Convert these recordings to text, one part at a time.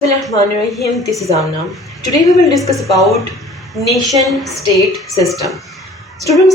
Bismillahirrahmanirrahim. This is Amna. Today we will discuss about nation state system. Students,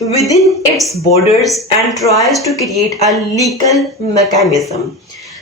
within its borders and tries to create a legal mechanism.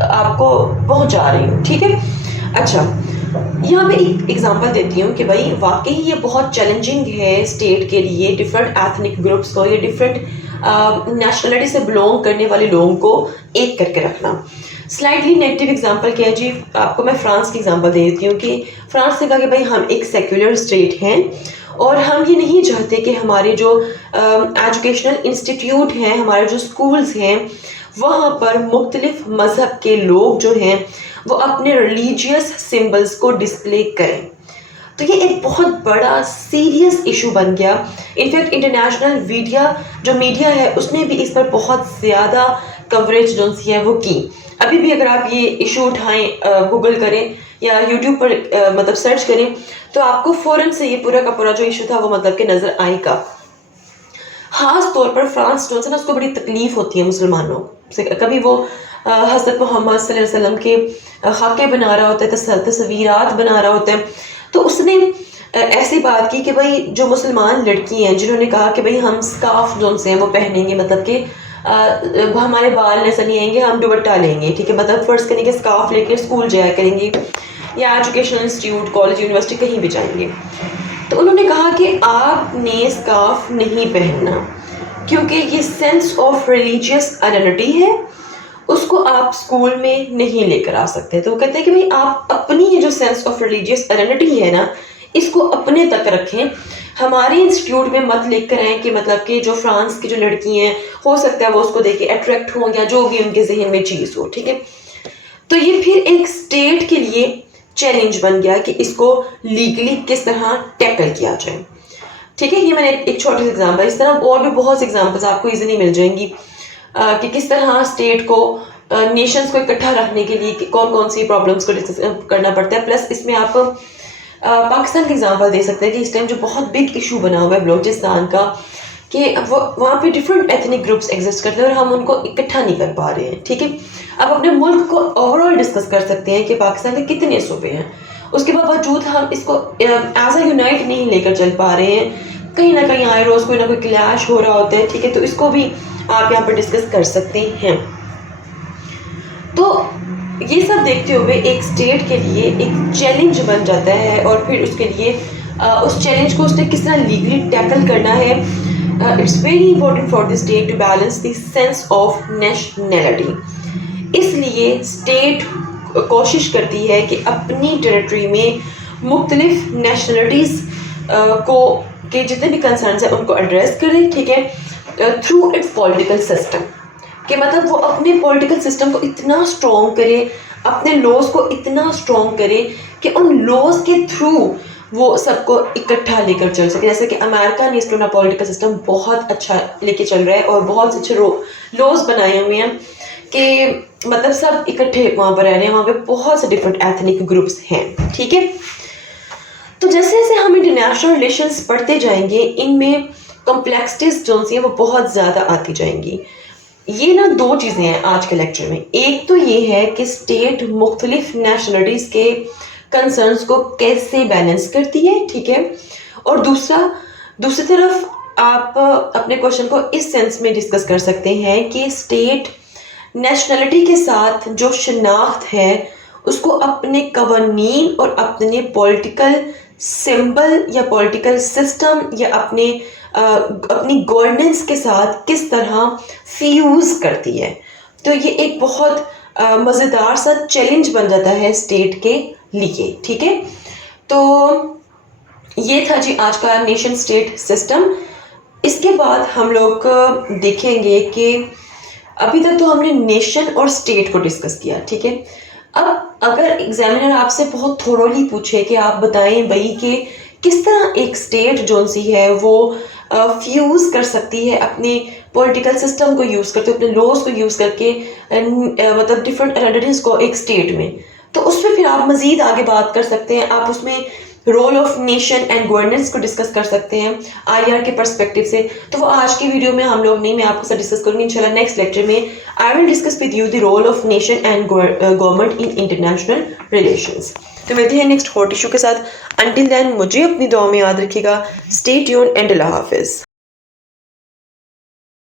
آپ کو پہنچا رہی ہوں. ٹھیک ہے. اچھا, یہاں میں ایک ایگزامپل دیتی ہوں کہ بھائی واقعی یہ بہت چیلنجنگ ہے اسٹیٹ کے لیے ڈفرینٹ ایتھنک گروپس کو یا ڈفرینٹ نیشنلٹی سے بلونگ کرنے والے لوگوں کو ایک کر کے رکھنا. سلائٹلی نیگیٹو ایگزامپل کیا ہے جی, آپ کو میں فرانس کی ایگزامپل دے دیتی ہوں کہ فرانس نے کہا کہ بھائی ہم ایک سیکولر اسٹیٹ ہیں اور ہم یہ نہیں چاہتے کہ ہمارے جو ایجوکیشنل انسٹیٹیوٹ ہیں, ہمارے جو اسکولز ہیں, وہاں پر مختلف مذہب کے لوگ جو ہیں وہ اپنے ریلیجیس سمبلس کو ڈسپلے کریں. تو یہ ایک بہت بڑا سیریس ایشو بن گیا. انفیکٹ انٹرنیشنل میڈیا ہے اس نے بھی اس پر بہت زیادہ کوریج جو ہے وہ کی. ابھی بھی اگر آپ یہ ایشو اٹھائیں, گوگل کریں یا یوٹیوب پر مطلب سرچ کریں تو آپ کو فوراً سے یہ پورا کا پورا جو ایشو تھا وہ مطلب کہ نظر آئے گا. خاص طور پر فرانس جو ہے نا اس کو بڑی تکلیف ہوتی ہے مسلمانوں سے. کبھی وہ حضرت محمد صلی اللہ علیہ وسلم کے خاکے بنا رہا ہوتا ہے, تصویرات بنا رہا ہوتا ہے, تو اس نے ایسی بات کی کہ بھائی جو مسلمان لڑکی ہیں جنہوں نے کہا کہ بھائی ہم اسکارف جو سے ہیں وہ پہنیں گے, مطلب کہ ہمارے بال نظر نہیں آئیں گے, ہم دوپٹہ لیں گے. ٹھیک ہے, مطلب فرض کریں کہ اسکارف لے کے اسکول جایا کریں گے یا ایجوکیشنل انسٹیٹیوٹ, کالج, یونیورسٹی کہیں بھی جائیں گے. تو انہوں نے کہا کہ آپ نے اسکارف نہیں پہننا کیونکہ یہ سینس آف ریلیجیس آئیڈینٹی ہے, اس کو آپ اسکول میں نہیں لے کر آ سکتے. تو وہ کہتے ہیں کہ بھائی آپ اپنی یہ جو سینس آف ریلیجیس آئیڈینٹی ہے نا اس کو اپنے تک رکھیں, ہمارے انسٹیٹیوٹ میں مت لے کر آئیں کہ مطلب کہ جو فرانس کی جو لڑکی ہیں ہو سکتا ہے وہ اس کو دیکھ کے اٹریکٹ ہوں یا جو بھی ان کے ذہن میں چیز ہو. ٹھیک ہے, تو یہ پھر ایک اسٹیٹ کے لیے چیلنج بن گیا کہ اس کو لیگلی کس طرح ٹیکل کیا جائے. ٹھیک ہے, یہ میں نے ایک چھوٹی سی ایگزامپل, اس طرح اور بھی بہت سی ایگزامپلس آپ کو ایزیلی مل جائیں گی کہ کس طرح اسٹیٹ کو نیشنز کو اکٹھا رکھنے کے لیے کون کون سی پرابلمس کو ڈسکس کرنا پڑتا ہے. پلس اس میں آپ پاکستان کی ایگزامپل دے سکتے ہیں کہ اس ٹائم جو بہت بگ ایشو بنا ہوا ہے بلوچستان کا کہ وہاں پہ ڈفرینٹ ایتھنک گروپس ایگزسٹ کرتے ہیں اور ہم ان کو اکٹھا نہیں کر پا رہے ہیں. ٹھیک ہے, اب اپنے ملک کو اوور آل ڈسکس کر سکتے ہیں کہ پاکستان کے کتنے صوبے ہیں, اس کے باوجود ہم اس کو ایز اے یونائٹ نہیں لے کر چل پا رہے ہیں. کہیں نہ کہیں آئے روز کوئی نہ کوئی کلیش ہو رہا ہوتا ہے. ٹھیک ہے, تو اس کو بھی آپ یہاں پر ڈسکس کر سکتے ہیں. تو یہ سب دیکھتے ہوئے ایک اسٹیٹ کے لیے ایک چیلنج بن جاتا ہے اور پھر اس کے لیے اس چیلنج کو اس نے کس طرح لیگلی ٹیکل کرنا ہے. It's very important for the state to balance the sense of nationality. اس لیے اسٹیٹ کوشش کرتی ہے کہ اپنی ٹیریٹری میں مختلف نیشنلٹیز کو کے جتنے بھی کنسرنس ہیں ان کو ایڈریس کرے. ٹھیک ہے, تھرو اٹس پولیٹیکل سسٹم, کہ مطلب وہ اپنے پولیٹیکل سسٹم کو اتنا اسٹرانگ کرے, اپنے لاز کو اتنا اسٹرانگ کرے کہ ان لاز کے تھرو وہ سب کو اکٹھا لے کر چل سکے. جیسے کہ امریکہ نے اس کو اپنا پولیٹیکل سسٹم بہت اچھا لے کے چل رہا ہے اور بہت سے اچھے لاز بنائے ہوئے ہیں کہ مطلب سب اکٹھے وہاں پر رہ رہے ہیں. وہاں پہ بہت سے ڈفرینٹ ایتھنک گروپس ہیں. ٹھیک ہے, تو جیسے جیسے ہم انٹرنیشنل ریلیشنز پڑھتے جائیں گے ان میں کمپلیکسٹیز جو ہیں وہ بہت زیادہ آتی جائیں گی. یہ نا دو چیزیں ہیں آج کے لیکچر میں. ایک تو یہ ہے کہ اسٹیٹ مختلف نیشنلٹیز کے کنسرنس کو کیسے بیلنس کرتی ہے. ٹھیک ہے, اور دوسری طرف آپ اپنے کوشچن کو اس سینس میں ڈسکس کر سکتے ہیں کہ اسٹیٹ نیشنلٹی کے ساتھ جو شناخت ہے اس کو اپنے قوانین اور اپنے پولیٹیکل سمبل یا پولیٹیکل سسٹم یا اپنی گورننس کے ساتھ کس طرح فیوز کرتی ہے. تو یہ ایک بہت مزیدار سا چیلنج بن جاتا ہے اسٹیٹ کے لیے. ٹھیک ہے, تو یہ تھا جی آج کا نیشن اسٹیٹ سسٹم. اس کے بعد ہم لوگ دیکھیں گے کہ ابھی تک تو ہم نے نیشن اور اسٹیٹ کو ڈسکس کیا. ٹھیک ہے, اب اگر ایگزامینر آپ سے بہت تھوڑولی پوچھے کہ آپ بتائیں بھائی کہ کس طرح ایک اسٹیٹ جو سی ہے وہ فیوز کر سکتی ہے اپنے پولیٹیکل سسٹم کو یوز کرتے اپنے لاز کو یوز کر کے مطلب ڈفرینٹ آئیڈینٹیز کو ایک اسٹیٹ میں, تو اس میں پھر آپ مزید آگے بات کر سکتے ہیں. آپ اس میں role of nation and governance کو ڈسکس کر سکتے ہیں آئی آر کے پرسپیکٹو سے. تو وہ آج کی ویڈیو میں ہم لوگ نہیں, میں آپ کے ساتھ ڈسکس کروں گی انشاءاللہ نیکسٹ لیکچر میں. I will discuss with you the role of nation and government in international relations. تو ملتے ہیں نیکسٹ ہاٹ ایشو کے ساتھ. انٹل دین مجھے اپنی دعا میں یاد رکھیے گا. اسٹے ٹیون اینڈ اللہ حافظ.